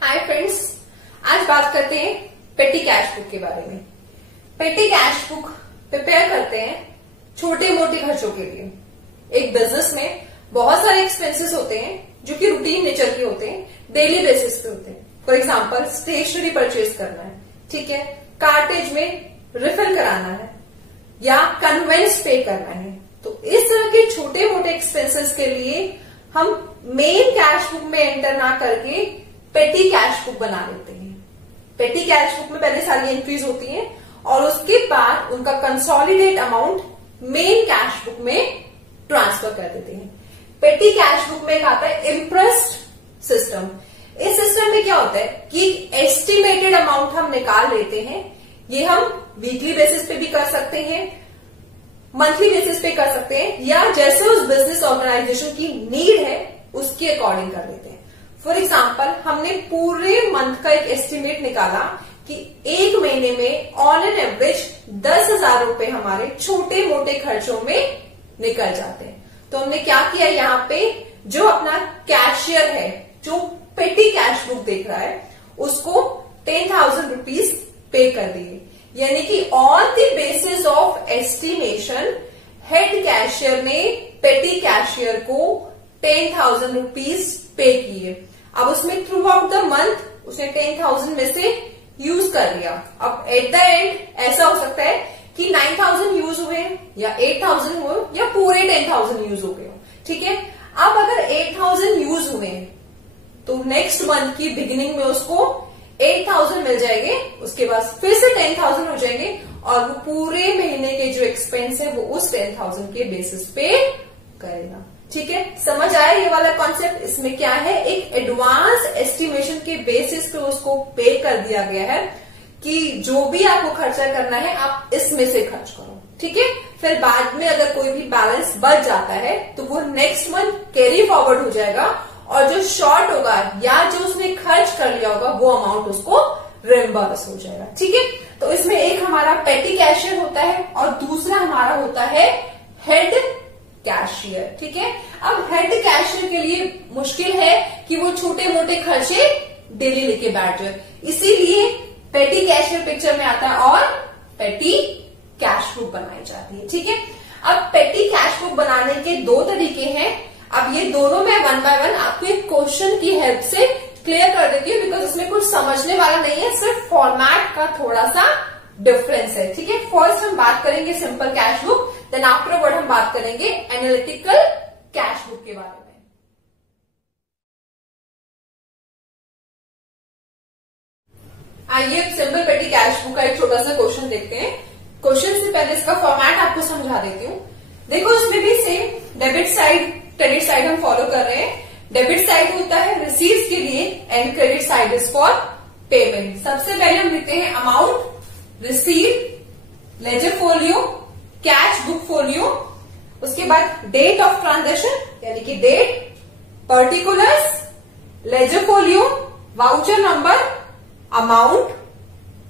Hi friends, आज बात करते हैं पेटी कैश बुक के बारे में। पेटी कैश बुक प्रिपेयर करते हैं छोटे मोटे खर्चों के लिए। एक बिजनेस में बहुत सारे एक्सपेंसेस होते हैं जो कि रूटीन नेचर के होते हैं, डेली बेसिस पे होते हैं। फॉर एग्जाम्पल स्टेशनरी परचेज करना है, ठीक है, कार्टेज में रिफिल कराना है या कन्वेंस पे करना है। तो इस तरह के छोटे मोटे एक्सपेंसेस के लिए हम मेन कैश बुक में एंटर ना करके पेटी कैश बुक बना लेते हैं। पेटी कैश बुक में पहले सारी एंट्रीज होती हैं और उसके बाद उनका consolidate amount main cash book में ट्रांसफर कर देते हैं। पेटी कैश बुक में एक आता है इंप्रेस्ड सिस्टम। इस सिस्टम में क्या होता है कि एस्टिमेटेड अमाउंट हम निकाल लेते हैं। ये हम वीकली बेसिस पे भी कर सकते हैं, मंथली बेसिस पे कर सकते हैं, या जैसे उस बिजनेस ऑर्गेनाइजेशन की नीड है उसके अकॉर्डिंग कर लेते हैं। फॉर एग्जाम्पल, हमने पूरे मंथ का एक एस्टिमेट निकाला कि एक महीने में ऑन एन एवरेज 10,000 रुपए हमारे छोटे मोटे खर्चों में निकल जाते हैं। तो हमने क्या किया, यहाँ पे जो अपना कैशियर है, जो पेटी कैश बुक देख रहा है, उसको 10,000 रुपीज पे कर दिए। यानी कि on the basis of estimation head cashier ने पेटी कैशियर को 10,000 रुपीज पे किए। अब उसमें थ्रू आउट द मंथ उसने 10,000 में से यूज कर लिया। अब एट द एंड ऐसा हो सकता है कि 9,000 यूज हुए या 8,000 हुए या पूरे 10,000 यूज हो गए, ठीक है। अब अगर 8,000 यूज हुए तो नेक्स्ट मंथ की बिगिनिंग में उसको 8,000 मिल जाएंगे, उसके बाद फिर से 10,000 हो जाएंगे और वो पूरे महीने के जो एक्सपेंस है वो उस 10,000 के बेसिस पे करेगा। ठीक है, समझ आया ये वाला कॉन्सेप्ट? इसमें क्या है, एक एडवांस एस्टिमेशन के बेसिस पे उसको पे कर दिया गया है कि जो भी आपको खर्चा करना है आप इसमें से खर्च करो, ठीक है। फिर बाद में अगर कोई भी बैलेंस बच जाता है तो वो नेक्स्ट मंथ कैरी फॉरवर्ड हो जाएगा और जो शॉर्ट होगा या जो उसने खर्च कर लिया होगा वो अमाउंट उसको रिम्बर्स हो जाएगा, ठीक है। तो इसमें एक हमारा पेटी कैशियर होता है और दूसरा हमारा होता है हेड कैशियर, ठीक है। अब हेड कैशियर के लिए मुश्किल है कि वो छोटे मोटे खर्चे डेली लेके बैठ जाए, इसीलिए पेटी कैशियर पिक्चर में आता है और पेटी कैश बुक बनाई जाती है, ठीक है। अब पेटी कैश बुक बनाने के दो तरीके हैं। अब ये दोनों मैं वन बाय वन आपको एक क्वेश्चन की हेल्प से क्लियर कर देती हूँ, बिकॉज इसमें कुछ समझने वाला नहीं है, सिर्फ फॉर्मेट का थोड़ा सा डिफरेंस है, ठीक है। फर्स्ट हम बात करेंगे simple cash book, then afterward हम बात करेंगे एनालिटिकल कैश बुक के बारे में। आइए सिंपल पेटी कैश बुक का एक छोटा सा क्वेश्चन देखते हैं। क्वेश्चन से पहले इसका फॉर्मेट आपको समझा देती हूँ। देखो, इसमें भी same debit side credit side हम फॉलो कर रहे हैं। डेबिट साइड होता है रिसीव्स के लिए and credit side is for payment. सबसे पहले हम लिखते हैं amount receive, ledger folio, cash book folio, उसके बाद डेट ऑफ ट्रांजेक्शन यानी कि date, particulars, ledger folio, voucher number, amount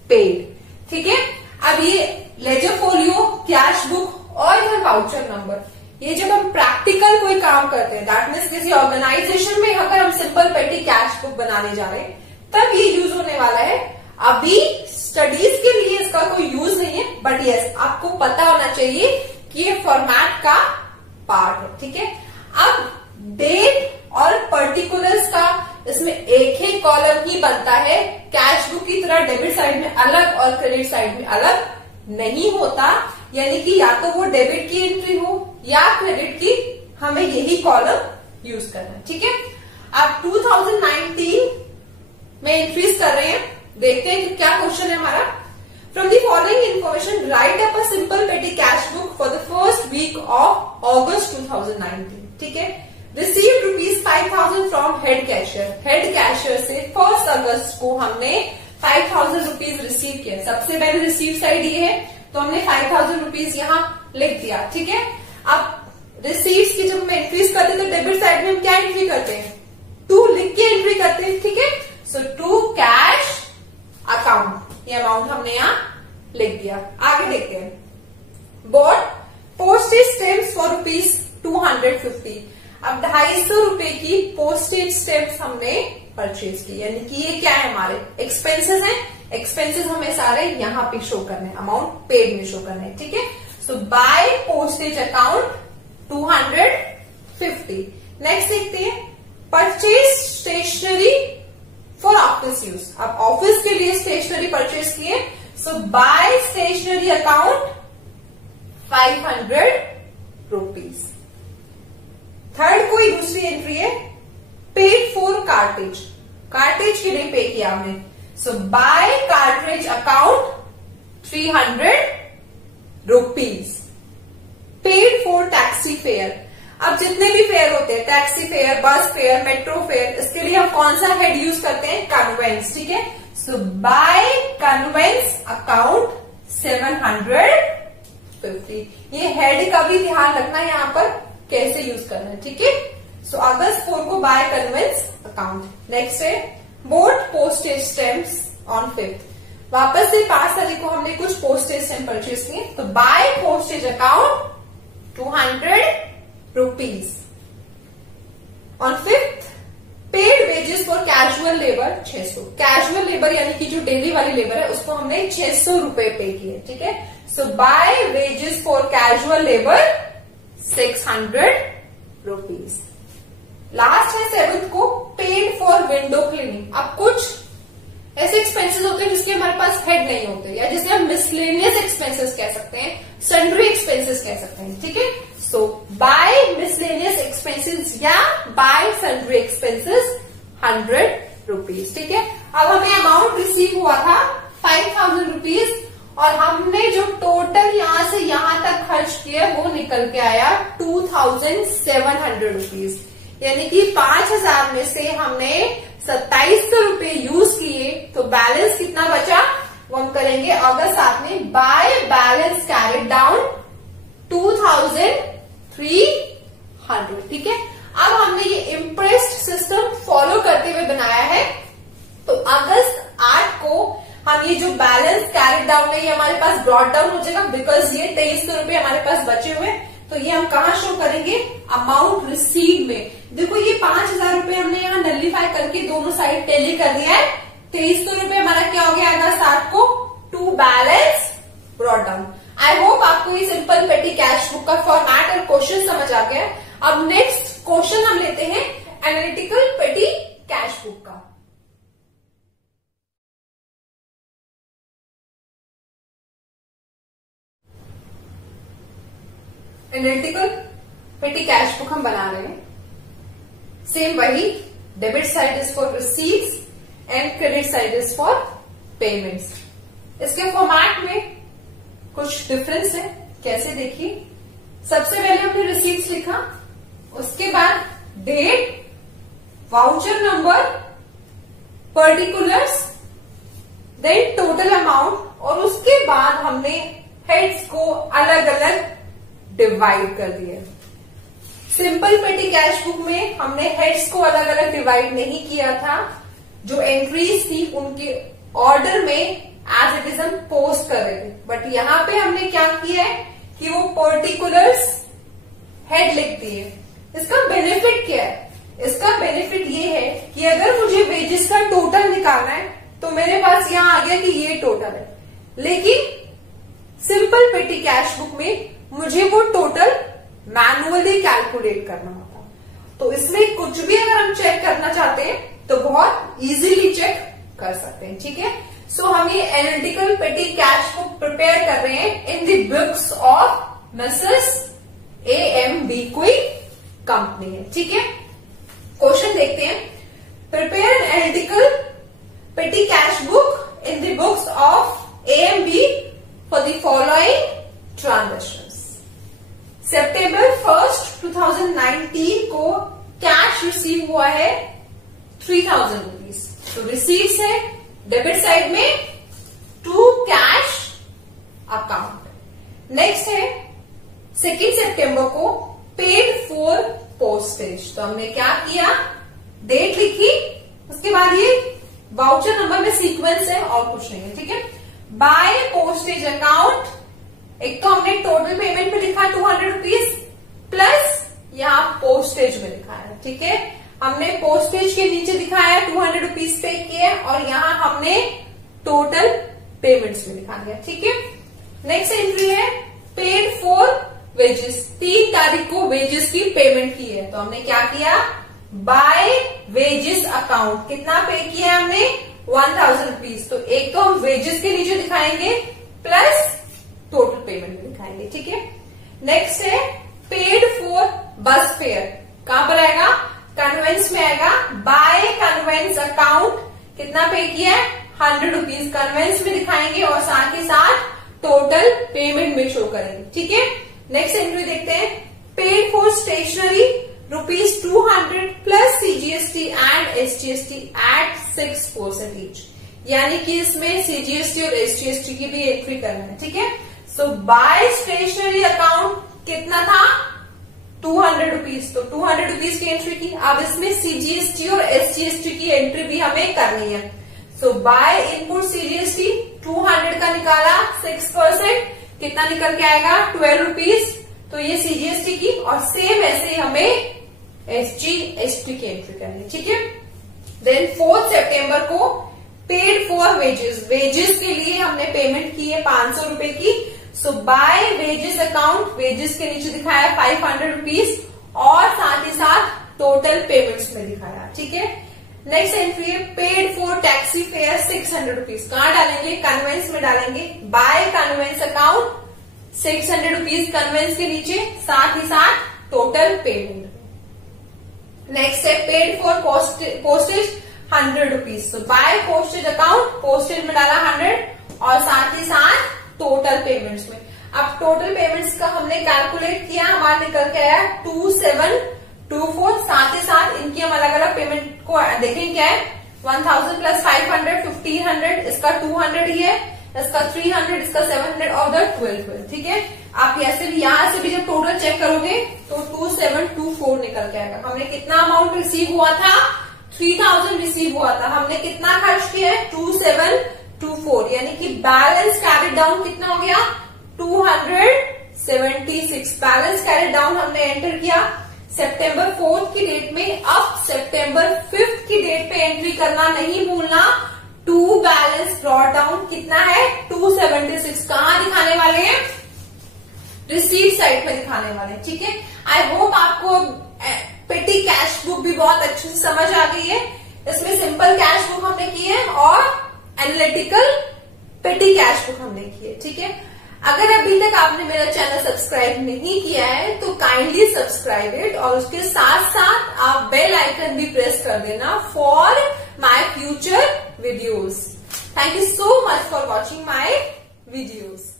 paid, ठीक है। अब ये लेजर फोलियो, कैश बुक और इधर वाउचर नंबर, ये जब हम प्रैक्टिकल कोई काम करते हैं, दैट मीन्स किसी ऑर्गेनाइजेशन में अगर हम सिंपल पेटी कैश बुक बनाने जा रहे हैं तब ये यूज होने वाला है। अभी स्टडीज के लिए इसका कोई यूज नहीं है, बट यस आपको पता होना चाहिए कि ये फॉर्मेट का पार्ट है, ठीक है। अब डेट और पर्टिकुलर्स का इसमें एक ही कॉलम ही बनता है, कैश बुक की तरह डेबिट साइड में अलग और क्रेडिट साइड में अलग नहीं होता। यानी कि या तो वो डेबिट की एंट्री हो या क्रेडिट की, हमें यही कॉलम यूज करना है, ठीक है। अब 2019 में एंट्रीज कर रहे हैं, देखते हैं कि क्या क्वेश्चन है हमारा। From the following information write up a simple petty cash book for the first week of August 2019, ठीक है। Receive rupees 5,000 from head cashier. Head cashier से 1 अगस्त को हमने 5,000 रुपीज रिसीव किया। सबसे पहले रिसीव साइड ये है तो हमने 5,000 रुपीज यहाँ लिख दिया, ठीक है। अब रिसीव्स की जब हम एंट्रीज करते हैं तो डेबिट साइड में हम क्या एंट्री करते हैं, टू लिख के एंट्री करते हैं, ठीक है। सो टू कैश अकाउंट, ये अमाउंट हमने यहाँ लिख दिया। आगे देखते हैं, bought postage stamps for rupees 250। अब 250 रुपए की पोस्टेज स्टेम्प्स हमने परचेज की, यानी कि ये क्या है, हमारे एक्सपेंसेस हैं। एक्सपेंसेस हमें सारे यहाँ पे शो करने, अमाउंट पेड में शो करने, ठीक है। So by postage account 250। Next देखते हैं purchase stationery for office use. अब ऑफिस के लिए स्टेशनरी परचेज किए, so by stationery account 500 rupees. Third कोई दूसरी एंट्री है, पेड फॉर कार्टेज। कार्टेज के लिए पे किया हमने, so by cartridge account 300 rupees. Paid for taxi fare. अब जितने भी फेयर होते हैं, taxi fare, bus fare, metro fare, इसके लिए हम कौन सा हेड यूज करते हैं, कन्वेंस, ठीक है। So bye conveyance account 750। ये हेड का भी ध्यान रखना है यहाँ पर कैसे यूज करना है, ठीक है। सो अगस्त 4 को बाय कन्वेंस अकाउंट। नेक्स्ट है boat postage stamps on 5th। वापस से 5 तारीख को हमने कुछ पोस्टेज स्टैम्प परचेज किए, तो by postage account 200 rupees. On 5th paid wages for casual labour 600। Casual labour यानी कि जो डेली वाली लेबर है उसको हमने 600 रुपए पे किए, ठीक है। So by wages for casual labour 600 rupees. Last है 7th को पेड फॉर विंडो क्लीनिंग। अब कुछ ऐसे एक्सपेंसेस होते हैं जिसके हमारे पास हेड नहीं होते, या जिसे हम मिसलेनियस एक्सपेंसेस कह सकते हैं, सन्ड्री एक्सपेंसेस कह सकते हैं, ठीक है। सो बाय मिसलेनियस एक्सपेंसेस या बाय सन्ड्री एक्सपेंसेस 100 रुपीज, ठीक है। अब हमें अमाउंट रिसीव हुआ था 5000 रुपीज, और हमने जो टोटल यहां से यहां तक खर्च किया वो निकल के आया 2700 रुपीज। यानी कि 5000 में से हमने 2700 रुपए यूज किए, तो बैलेंस कितना बचा वो हम करेंगे अगस्त 7 में। बाय बैलेंस कैरिड डाउन 2300, ठीक है। अब हमने ये इम्प्रेस्ड सिस्टम फॉलो करते हुए बनाया है, तो अगस्त 8 को हम ये जो बैलेंस कैरिड डाउन है ये हमारे पास ब्रॉट डाउन हो जाएगा, बिकॉज ये 2300 रुपए हमारे पास बचे हुए, तो ये हम कहाँ शो करेंगे, अमाउंट रिसीव में। देखो ये 5000 रुपए हमने यहाँ नलिफाई करके दोनों साइड टेली कर दिया है। 2300 रुपए हमारा क्या हो गया अगस्त 8 को, to balance brought down. I hope आपको ये सिंपल पेटी कैश बुक का फॉर्मेट और क्वेश्चन समझ आ गया। अब नेक्स्ट क्वेश्चन हम लेते हैं एनालिटिकल पेटी कैश बुक का। एनालिटिकल पेटी कैश बुक हम बना रहे हैं, सेम वही, debit side is for receives and credit side is for payments. इसके फॉर्मेट में कुछ डिफरेंस है, कैसे देखिए। सबसे पहले हमने रिसीव्स लिखा, उसके बाद date, voucher number, particulars, then total amount, और उसके बाद हमने हेड्स को अलग अलग डिवाइड कर दिया। सिंपल पेटी कैश बुक में हमने हेड्स को अलग अलग डिवाइड नहीं किया था, जो एंट्रीज थी उनके ऑर्डर में एज इट इज हम पोस्ट कर रहे थे, बट यहाँ पे हमने क्या किया है कि वो पर्टिकुलर्स हेड लिख दिए। इसका बेनिफिट क्या है, इसका बेनिफिट ये है कि अगर मुझे वेजेस का टोटल निकालना है तो मेरे पास यहाँ आ गया कि ये टोटल है, लेकिन सिंपल पेटी कैश बुक में मुझे वो टोटल मैनुअली कैलकुलेट करना होता। तो इसमें कुछ भी अगर हम चेक करना चाहते हैं तो बहुत इजीली चेक कर सकते हैं, ठीक है। सो हम ये analytical petty cash book prepare कर रहे हैं in the books of Mrs AM Bequie company है, ठीक है। क्वेश्चन देखते हैं, prepare an analytical petty cash book in the books of AMB for the following transactions. सितंबर 1, 2019 को कैश रिसीव हुआ है 3000 रुपीज, तो रिसीव्स है डेबिट साइड में टू कैश अकाउंट। नेक्स्ट है 2 सितंबर को पेड फॉर पोस्टेज, तो हमने क्या किया, डेट लिखी, उसके बाद ये वाउचर नंबर में सीक्वेंस है और कुछ नहीं है, ठीक है। बाय पोस्टेज अकाउंट, एक तो हमने टोटल पेमेंट में लिखा 200 रुपीज प्लस यहाँ पोस्टेज में दिखाया। ठीक है, हमने पोस्टेज के नीचे दिखाया 200 रुपीज पे किए और यहाँ हमने टोटल पेमेंट्स में दिखा दिया। ठीक है, नेक्स्ट एंट्री है पेड फॉर वेजेस। 3 तारीख को वेजेस की पेमेंट की है, तो हमने क्या किया, बाय वेजेस अकाउंट कितना पे किया हमने 1000 रुपीज। तो एक तो हम वेजेस के नीचे दिखाएंगे प्लस टोटल पेमेंट में दिखाएंगे। ठीक है, नेक्स्ट है पेड फॉर बस फेयर। कहां पर आएगा, कन्वेंस में आएगा। बाय कन्वेंस अकाउंट कितना पे किया है 100 रुपीज कन्वेंस में दिखाएंगे और साथ ही साथ टोटल पेमेंट में शो करेंगे। ठीक है, नेक्स्ट एंट्री देखते हैं paid for stationery ₹200 plus CGST and SGST at 6% each. यानी कि इसमें CGST और SGST की भी एंट्री करना है। ठीक है, सो बाय स्टेशनरी अकाउंट कितना था 200 रुपीज, तो 200 रुपीज की एंट्री की। अब इसमें CGST और SGST की एंट्री भी हमें करनी है। सो बाय इनपुट CGST 200 का निकाला 6% कितना निकल के आएगा 12 रुपीज, तो ये CGST की। और सेम ऐसे हमें SGST की एंट्री करनी है। ठीक है, देन 4 सितंबर को पेड फॉर वेजेस। वेजेस के लिए हमने पेमेंट की है 500 रुपए की। सो बाय वेजेस अकाउंट वेजेस के नीचे दिखाया 500 रुपीज और साथ ही साथ टोटल पेमेंट्स में दिखाया। ठीक है, नेक्स्ट एंट्री है paid for taxi fare 600 rupees. कहां डालेंगे, कन्वेंस में डालेंगे। By conveyance account 600 rupees conveyance के नीचे, साथ ही साथ टोटल पेमेंट। नेक्स्ट है पेड फॉर पोस्टेज 100 रुपीज। तो बाय पोस्टेज अकाउंट पोस्टेज में डाला 100 और साथ ही साथ टोटल पेमेंट्स में। अब टोटल पेमेंट्स का हमने कैलकुलेट किया, हमारा निकल के आया 2724। साथ ही साथ इनकी हम अलग अलग पेमेंट को देखें क्या है 1000 प्लस 500 1500, इसका 200 ही है, इसका 300, इसका 700 और 1212। ठीक है, आप यहाँ से भी जब टोटल चेक करोगे तो 2724 निकल के आएगा। हमने कितना अमाउंट रिसीव हुआ था 3000 रिसीव हुआ था, हमने कितना खर्च किया है 2724, यानी कि बैलेंस कैरी डाउन कितना हो गया 276। बैलेंस कैरी डाउन हमने एंटर किया सितंबर 4 की डेट में। अब सितंबर 5 की डेट पे एंट्री करना नहीं भूलना। टू बैलेंस ब्रॉट डाउन कितना है 276। कहां दिखाने वाले हैं, रिसीव साइड में दिखाने वाले हैं। ठीक है, आई होप आपको पेटी कैश बुक भी बहुत अच्छे से समझ आ गई है। इसमें सिंपल कैश बुक हमने की है और एनालिटिकल पेटी कैश बुक हमने की है। ठीक है, अगर अभी तक आपने मेरा चैनल सब्सक्राइब नहीं किया है तो काइंडली सब्सक्राइब इट और उसके साथ साथ आप बेल आइकन भी प्रेस कर देना for my future videos. Thank you so much for watching my videos.